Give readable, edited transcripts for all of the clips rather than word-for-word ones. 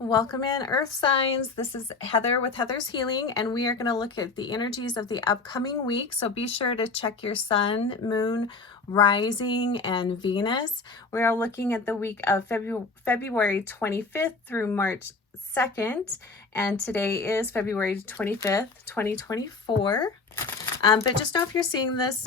Welcome in, Earth signs. This is Heather with Heather's Healing, and we are going to look at the energies of the upcoming week. So be sure to check your sun, moon, rising, and Venus. We are looking at the week of February 25th through March 2nd, and today is February 25th, 2024. But just know if you're seeing this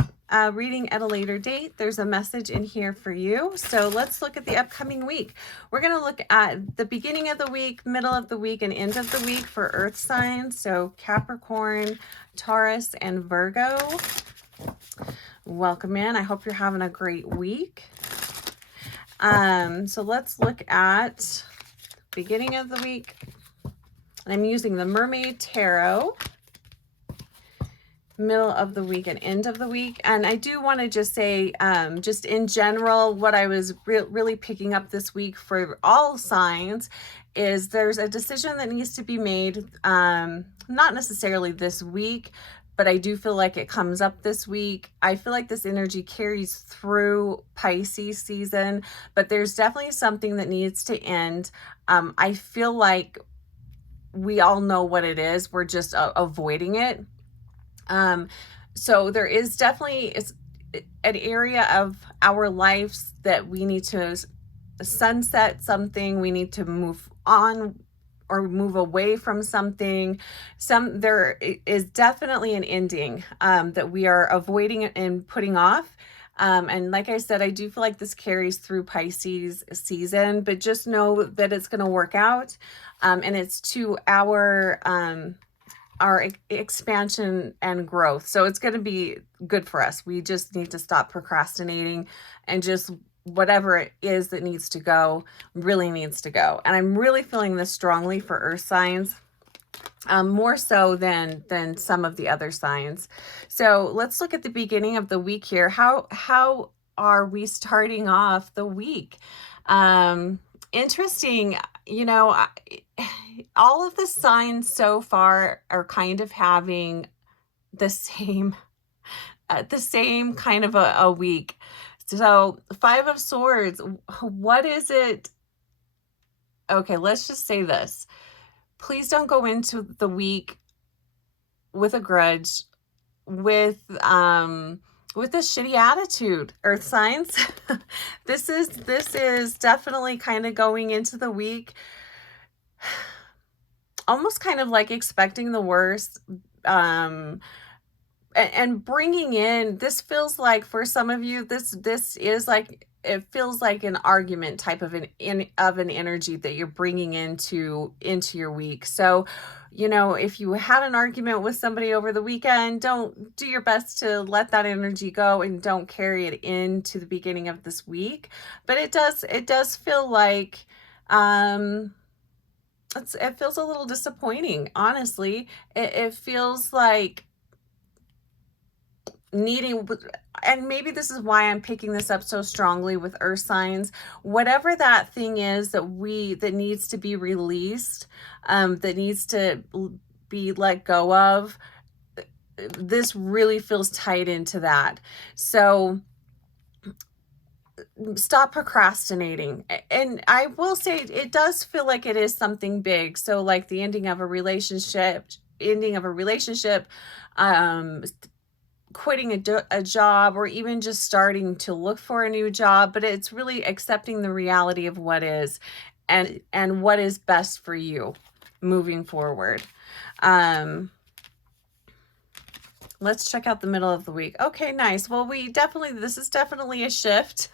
reading at a later date, there's a message in here for you. So let's look at the upcoming week. We're going to look at the beginning of the week, middle of the week, and end of the week for Earth signs. So Capricorn, Taurus, and Virgo. Welcome in. I hope you're having a great week. So let's look at beginning of the week. I'm using the Mermaid Tarot. Middle of the week and end of the week. And I do want to just say, just in general, what I was really picking up this week for all signs is there's a decision that needs to be made, not necessarily this week, but I do feel like it comes up this week. I feel like this energy carries through Pisces season, but there's definitely something that needs to end. I feel like we all know what it is. We're just avoiding it. So there is definitely an area of our lives that we need to sunset something. We need to move on or move away from something. There is definitely an ending, that we are avoiding and putting off. And like I said, I do feel like this carries through Pisces season, but just know that it's going to work out. And it's to our expansion and growth. So it's going to be good for us. We just need to stop procrastinating, and just whatever it is that needs to go really needs to go. And I'm really feeling this strongly for Earth signs, more so than some of the other signs. So let's look at the beginning of the week here. How are we starting off the week? Interesting. You know, all of the signs so far are kind of having the same kind of a week. So 5 of Swords, what is it? Okay, let's just say this. Please don't go into the week with a grudge, with a shitty attitude, Earth signs. This is definitely kind of going into the week almost kind of like expecting the worst, and bringing in, this feels like for some of you, this is like, it feels like an argument type of an energy that you're bringing into your week. So, you know, if you had an argument with somebody over the weekend, don't do your best to let that energy go and don't carry it into the beginning of this week. But it does feel like, it feels a little disappointing, honestly. It feels like needing, and maybe this is why I'm picking this up so strongly with Earth signs, whatever that thing is that needs to be released, that needs to be let go of, this really feels tied into that. So stop procrastinating. And I will say it does feel like it is something big. So like the ending of a relationship, quitting a job, or even just starting to look for a new job. But it's really accepting the reality of what is, and what is best for you moving forward. Let's check out the middle of the week. Okay, nice. Well, this is definitely a shift.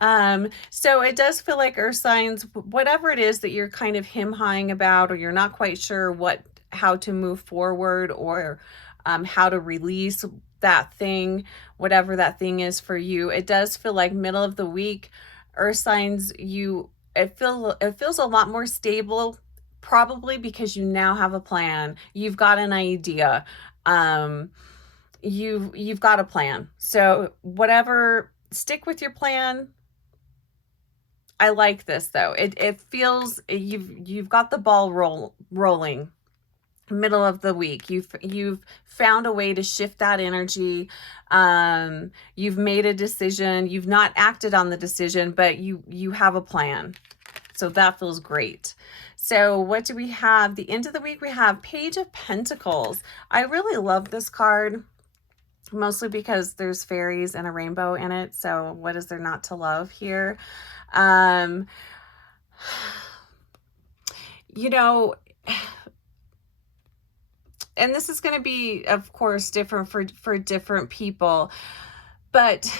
So it does feel like Earth signs, whatever it is that you're kind of him-hawing about, or you're not quite sure how to move forward, or how to release that thing, whatever that thing is for you. It does feel like middle of the week, Earth signs, it feels a lot more stable, probably because you now have a plan. You've got an idea. You've got a plan. So stick with your plan. I like this though. It feels you've got the ball rolling. Middle of the week, you've found a way to shift that energy. You've made a decision. You've not acted on the decision, but you have a plan. So that feels great. So what do we have? The end of the week, we have Page of Pentacles. I really love this card, mostly because there's fairies and a rainbow in it. So what is there not to love here? Um, you know, and this is going to be, of course, different for different people, but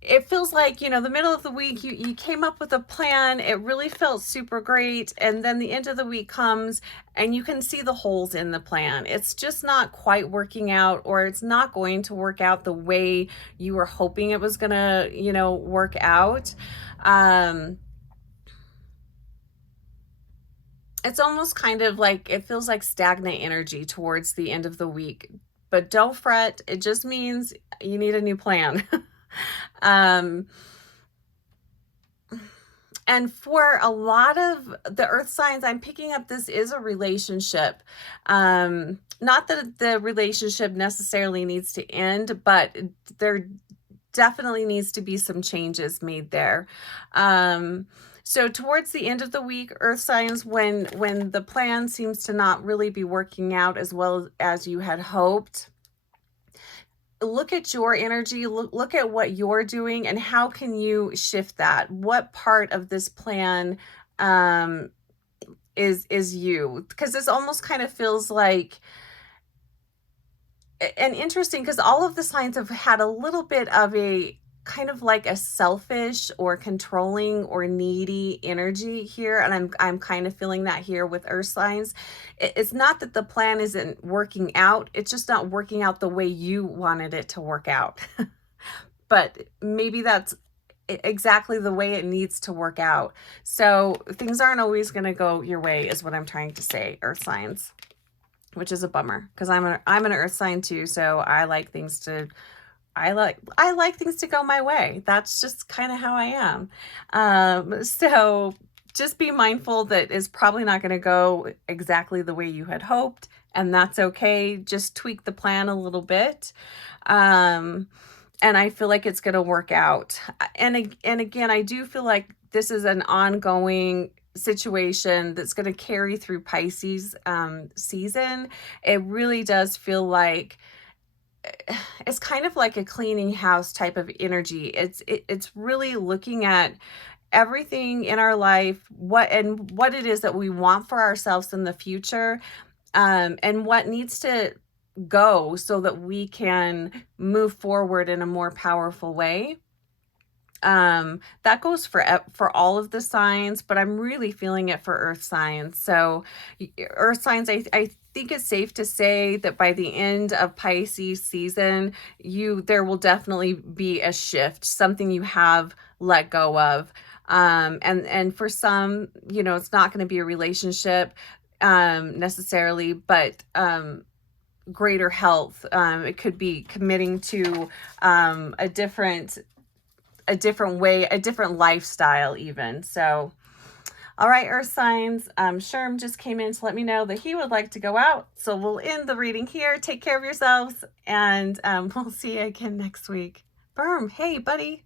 it feels like, you know, the middle of the week, you came up with a plan. It really felt super great. And then the end of the week comes and you can see the holes in the plan. It's just not quite working out, or it's not going to work out the way you were hoping it was going to, you know, work out. It's almost kind of like, it feels like stagnant energy towards the end of the week, but don't fret. It just means you need a new plan. um, and for a lot of the earth signs, I'm picking up this is a relationship. Not that the relationship necessarily needs to end, but there definitely needs to be some changes made there. So towards the end of the week, earth signs, when the plan seems to not really be working out as well as you had hoped, look at your energy, look at what you're doing, and how can you shift that? What part of this plan is you? Because this almost kind of feels like, and interesting, because all of the signs have had a little bit of a kind of like a selfish or controlling or needy energy here, and I'm kind of feeling that here with earth signs. It's not that the plan isn't working out, it's just not working out the way you wanted it to work out. But maybe that's exactly the way it needs to work out. So things aren't always going to go your way, is what I'm trying to say, earth signs, which is a bummer, because I'm an earth sign too, so I like things to go my way. That's just kind of how I am. So just be mindful that it's probably not going to go exactly the way you had hoped, and that's okay. Just tweak the plan a little bit. And I feel like it's going to work out. And again, I do feel like this is an ongoing situation that's going to carry through Pisces season. It really does feel like it's kind of like a cleaning house type of energy. It's really looking at everything in our life, what it is that we want for ourselves in the future, and what needs to go so that we can move forward in a more powerful way. That goes for all of the signs, but I'm really feeling it for earth signs. So earth signs, I think it's safe to say that by the end of Pisces season, there will definitely be a shift, something you have let go of. And for some, you know, it's not going to be a relationship necessarily, but greater health. It could be committing to a different way, a different lifestyle even. So, all right, earth signs. Sherm just came in to let me know that he would like to go out. So we'll end the reading here. Take care of yourselves, and we'll see you again next week. Berm, hey, buddy.